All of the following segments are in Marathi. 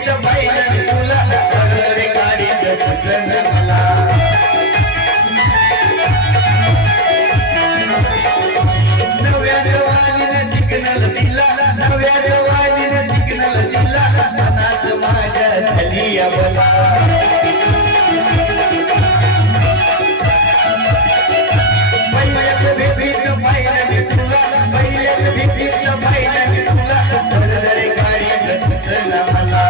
बेबीत पाहिलं तुला रे गाडीत सुचन मला नव्या जवानीनं सिग्नल दिला नव्या जवानीनं सिग्नल दिला मनात माझ्या झाली या बला पहिल्यात बेबीत पाहिलं तुला पहिल्यात बेबीत पाहिलं तुला रे गाडीत सुचन मला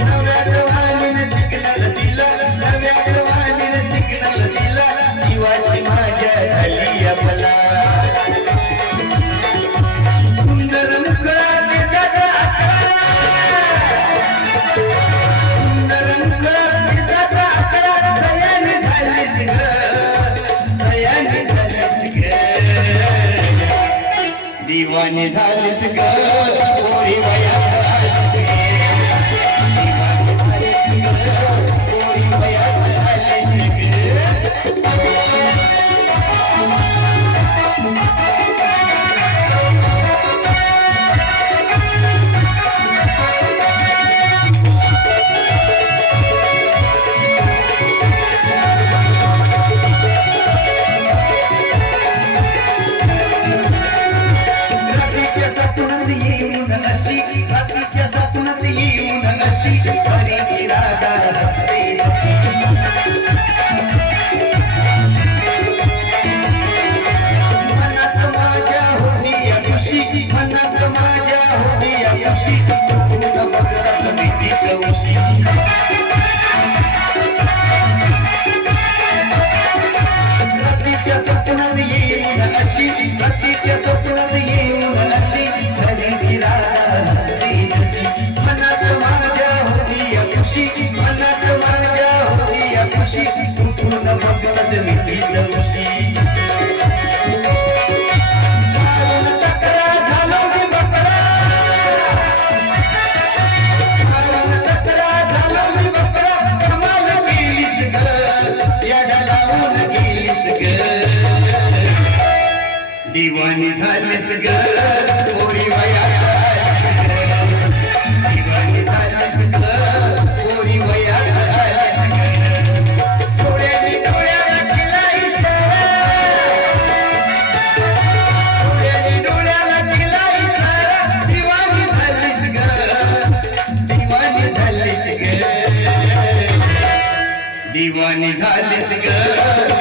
नव्या जवानीनं सिग्नल दिला नव्या जवानीनं सिग्नल दिला जीवाची माझ्या झाली या बला सुंदर मुखडा केसाचा आकडा सुंदर मुखडा केसाचा आकडा सयानी झालीस ग सयानी झालीस ग दिवानी झालीस ग पोरी वयात झालीस ग दिवानी झालीस ग पोरी वयात झालीस ग रात्रीच्या स्वप्नात येऊन अशी रात्रीच्या स्वप्नात येऊन अशी हरीची राधा हसते अशी मनात माझ्या होती या खुशी मनात माझ्या होती या खुशी पूर्ण बघत भीती कवशी रात्रीच्या स्वप्नात येऊन अशी रात्रीच्या स्वप्नात येऊन अशी हरीची राधा हसते अशी मनात माझ्या होती या खुशी मनात माझ्या होती या खुशी तू पूर्ण बघत भीती कवशी मारून तक्रा झालो मी बकरा मारून तक्रा झालो मी बकरा कमाल गेलीस ग याडा लावून गेलीस ग दिवानी झालीस ग पोरी वयात दिवानी झालीस ग पोरी वयात डोळ्यानी डोळ्याला केला इशारा डोळ्यानी डोळ्याला केला इशारा दिवानी झालीस ग दिवानी झालीस ग दिवानी झालीस ग